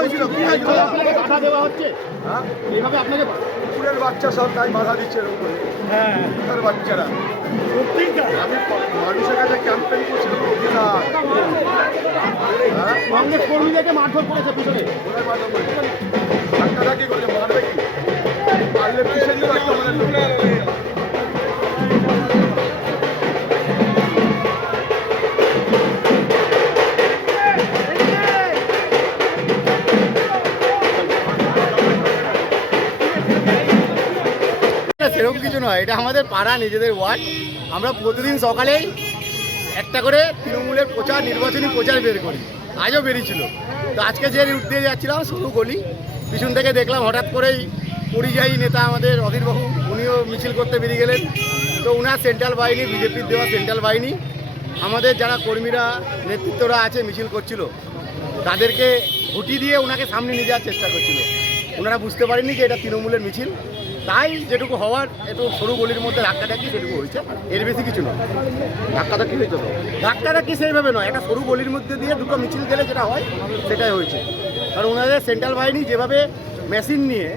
হয়েছিল? কি হয়েছিল? আপনাকে বাধা দেওয়া হচ্ছে, হ্যাঁ, এইভাবে আপনাকে কুকুরের বাচ্চা সব তাই বাধা দিচ্ছে এর উপরে। হ্যাঁ কুকুরের বাচ্চারা। সত্যি আমি মানুষের কাছে ক্যাম্পেইন করছিলাম অভিযান। হ্যাঁ, কংগ্রেস কর্মীদেরকে মারধর করেছে পিছনে। ওরাই বাধা করেছে। ধাক্কা কি করছে? মারবে কি? মারলে পিছিয়ে দিল একটা মনে লোক। সেরকম কিছু নয়, এটা আমাদের পাড়া নিজেদের ওয়ার্ড। আমরা প্রতিদিন সকালেই একটা করে তৃণমূলের নির্বাচনী প্রচার বের করি। আজও বেরিয়েছিল। তো আজকে যে রুট দিয়ে যাচ্ছিলাম সরু গলি, পিছন থেকে দেখলাম হঠাৎ করেই পরিযায়ী নেতা আমাদের অধীরবাবু উনিও মিছিল করতে বেরিয়ে গেলেন। তো উনার সেন্ট্রাল বাহিনী, বিজেপির দেওয়া সেন্ট্রাল বাহিনী আমাদের যারা কর্মীরা নেতৃত্বরা আছে মিছিল করছিল তাদেরকে ঘুটি দিয়ে ওনাকে সামনে নিয়ে যাওয়ার চেষ্টা করছিল। ওনারা বুঝতে পারেননি যে এটা তৃণমূলের মিছিল, তাই যেটুকু হওয়ার একটু সরু গলির মধ্যে ধাক্কাধাক্কি সেটুকু হয়েছে, এর বেশি কিছু নয়। ধাক্কাধাক্কি হয়েছে তো? ধাক্কাধাক্কি সেইভাবে নয়, একটা সরু গলির মধ্যে দিয়ে দুটো মিছিল গেলে যেটা হয় সেটাই হয়েছে। কারণ ওনাদের সেন্ট্রাল বাহিনী যেভাবে মেশিন নিয়ে,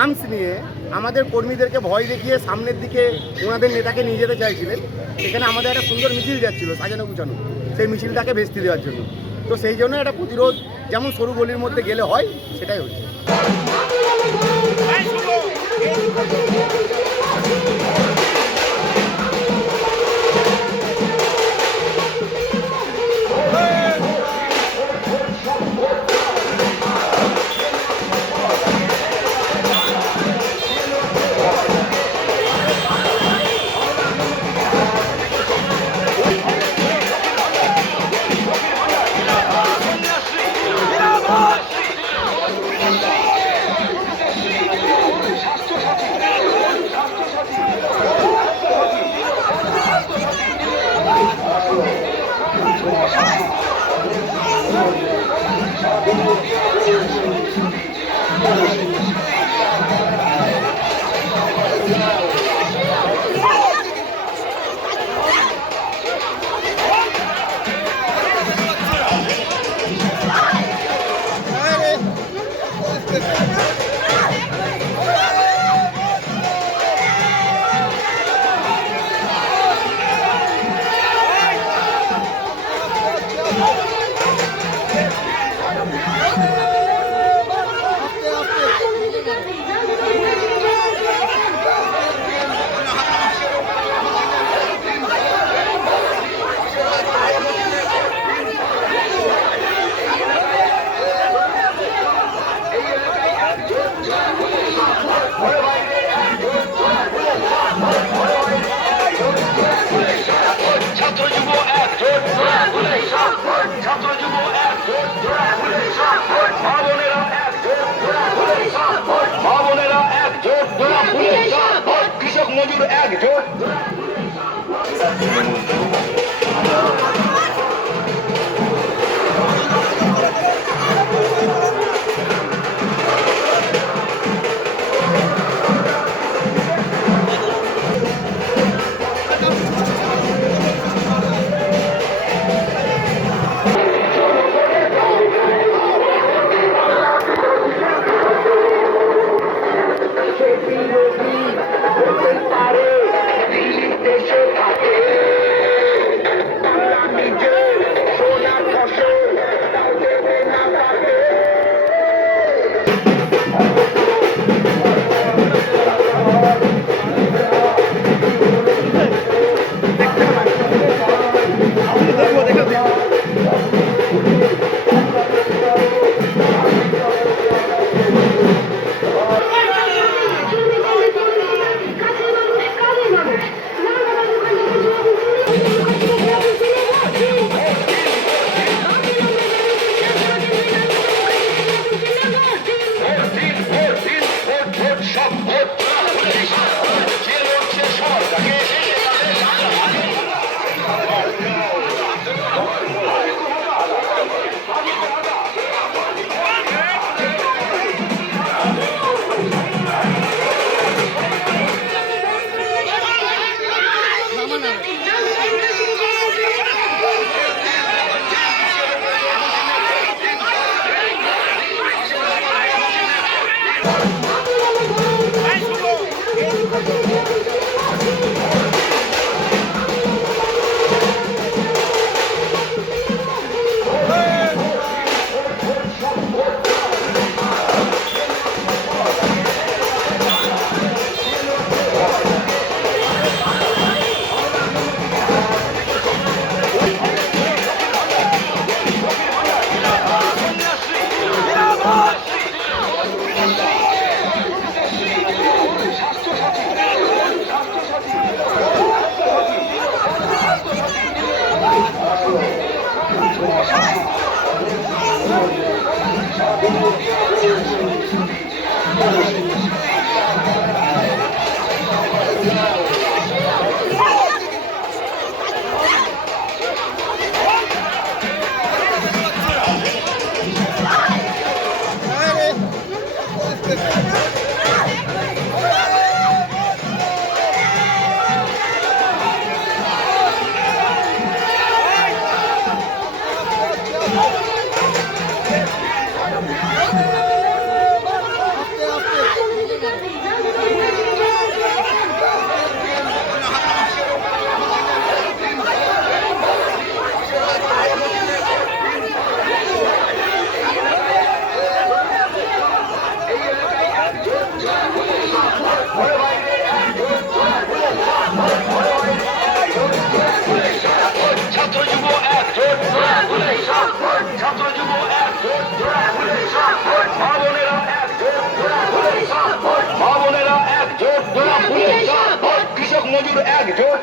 আর্মস নিয়ে আমাদের কর্মীদেরকে ভয় দেখিয়ে সামনের দিকে ওনাদের নেতাকে নিয়ে যেতে চাইছিলেন, সেখানে আমাদের একটা সুন্দর মিছিল যাচ্ছিল সাজানো গুছানো, সেই মিছিলটাকে ভেস্তে দেওয়ার জন্য। তো সেই জন্য একটা প্রতিরোধ যেমন সরু গলির মধ্যে গেলে হয় সেটাই হচ্ছে। মজুর একজন